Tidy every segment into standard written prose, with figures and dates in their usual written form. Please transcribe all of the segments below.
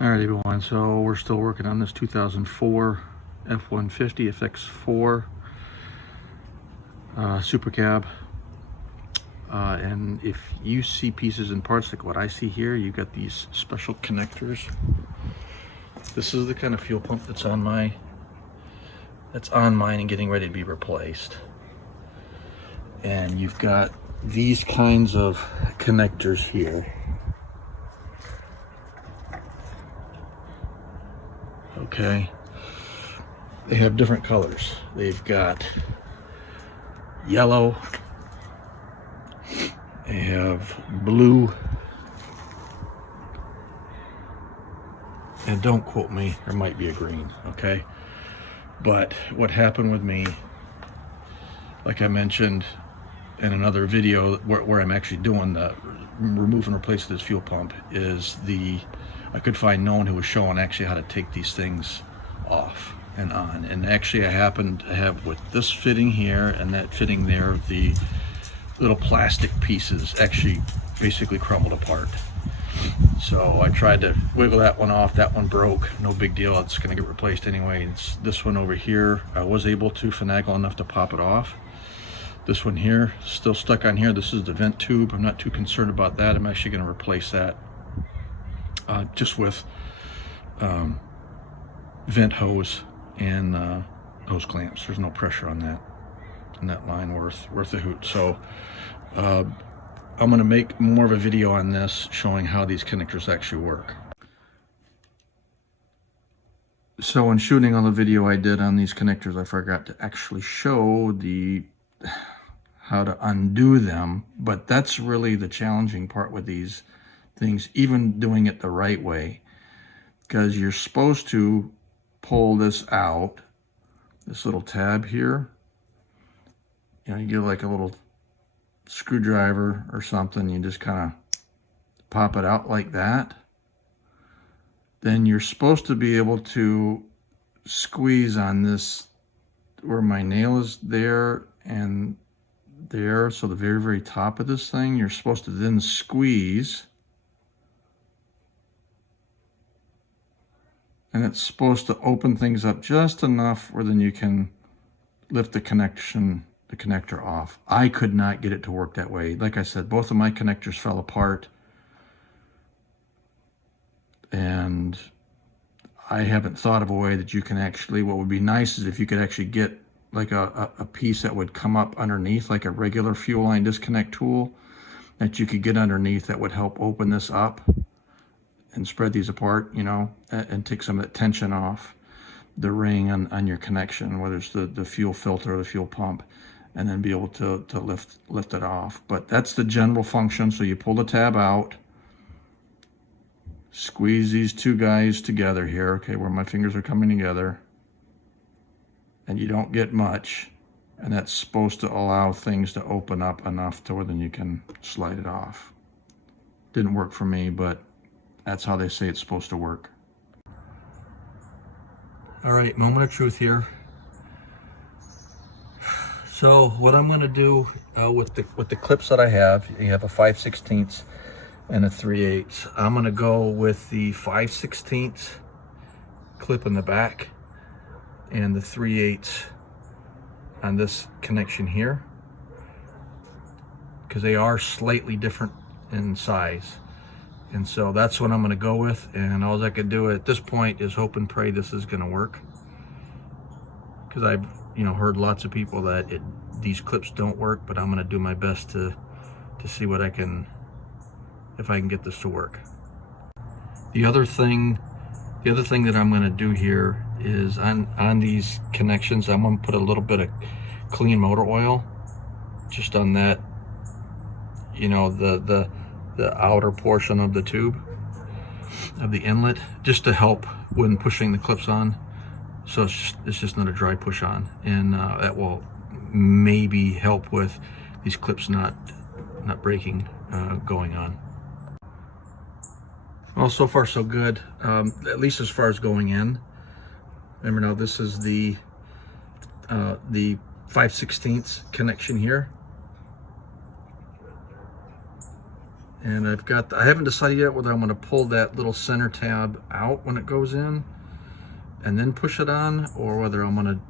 All right, everyone, so we're still working on this 2004 F150 FX4 Super Cab. And if you see pieces and parts like what I see here, you got these special connectors. This is the kind of fuel pump that's on mine and getting ready to be replaced. And you've got these kinds of connectors here. Okay, they have different colors. They've got yellow, they have blue, and don't quote me, there might be a green, okay? But what happened with me, like I mentioned in another video where I'm actually doing the remove and replace this fuel pump, is I could find no one who was showing actually how to take these things off and on. And actually I happened to have, with this fitting here and that fitting there, the little plastic pieces actually basically crumbled apart. So I tried to wiggle that one off. That one broke, no big deal, it's gonna get replaced anyway. It's this one over here, I was able to finagle enough to pop it off. This one here, still stuck on here. This is the vent tube. I'm not too concerned about that. I'm actually gonna replace that just with vent hose and hose clamps. There's no pressure on that line worth a hoot. So I'm going to make more of a video on this showing how these connectors actually work. So when shooting on the video I did on these connectors, I forgot to actually show how to undo them, but that's really the challenging part with these things, even doing it the right way, because you're supposed to pull this out, this little tab here. You know, you get like a little screwdriver or something, you just kind of pop it out like that. Then you're supposed to be able to squeeze on this where my nail is there and there, so the very, very top of this thing, you're supposed to then squeeze, and it's supposed to open things up just enough where then you can lift the connector off. I could not get it to work that way. Like I said, both of my connectors fell apart, and I haven't thought of a way that you can actually, what would be nice is if you could actually get like a piece that would come up underneath, like a regular fuel line disconnect tool that you could get underneath that would help open this up and spread these apart, you know, and take some of that tension off the ring on your connection, whether it's the fuel filter or the fuel pump, and then be able to lift it off. But that's the general function. So you pull the tab out, squeeze these two guys together here, okay, where my fingers are coming together, and you don't get much, and that's supposed to allow things to open up enough to where then you can slide it off. Didn't work for me, but that's how they say it's supposed to work. All right, moment of truth here. So what I'm going to do with the clips that I have, you have a 5/16 and a 3/8. I'm going to go with the 5/16 clip in the back and the 3/8 on this connection here, because they are slightly different in size. And so that's what I'm going to go with, and all I can do at this point is hope and pray this is going to work, because I've heard lots of people that these clips don't work, but I'm going to do my best to see what I can, if I can get this to work. The other thing that I'm going to do here is on these connections, I'm going to put a little bit of clean motor oil just on that, the outer portion of the tube, of the inlet, just to help when pushing the clips on, so it's just not a dry push on, and that will maybe help with these clips not breaking going on. Well, so far so good, at least as far as going in. Remember, now this is the 5/16 connection here. And I haven't decided yet whether I'm going to pull that little center tab out when it goes in and then push it on, or whether I'm going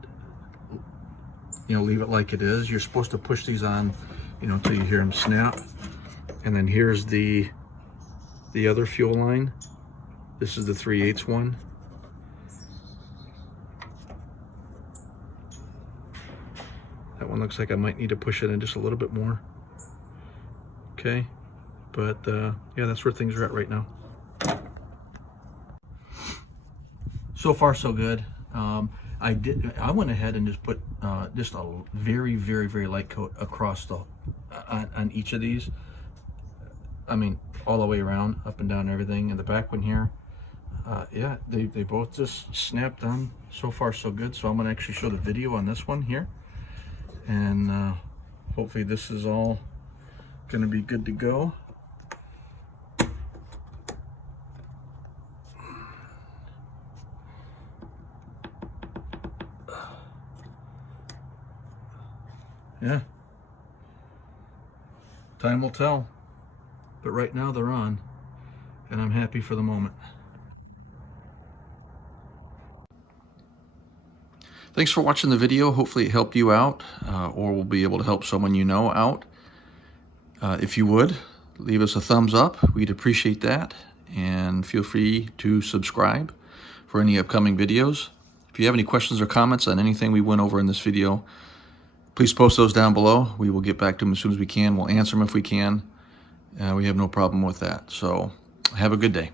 to, leave it like it is. You're supposed to push these on, until you hear them snap. And then here's the other fuel line. This is the 3/8 one. That one looks like I might need to push it in just a little bit more. Okay, but yeah, that's where things are at right now. So far, so good. I went ahead and just put just a very, very, very light coat across on each of these. I mean, all the way around, up and down and everything. And the back one here, yeah, they both just snapped on. So far, so good. So I'm going to actually show the video on this one here. And hopefully this is all going to be good to go. Yeah, time will tell, but right now they're on, and I'm happy for the moment. Thanks for watching the video. Hopefully it helped you out, or will be able to help someone you know out. If you would, leave us a thumbs up. We'd appreciate that, and feel free to subscribe for any upcoming videos. If you have any questions or comments on anything we went over in this video, please post those down below. We will get back to them as soon as we can. We'll answer them if we can. We have no problem with that. So have a good day.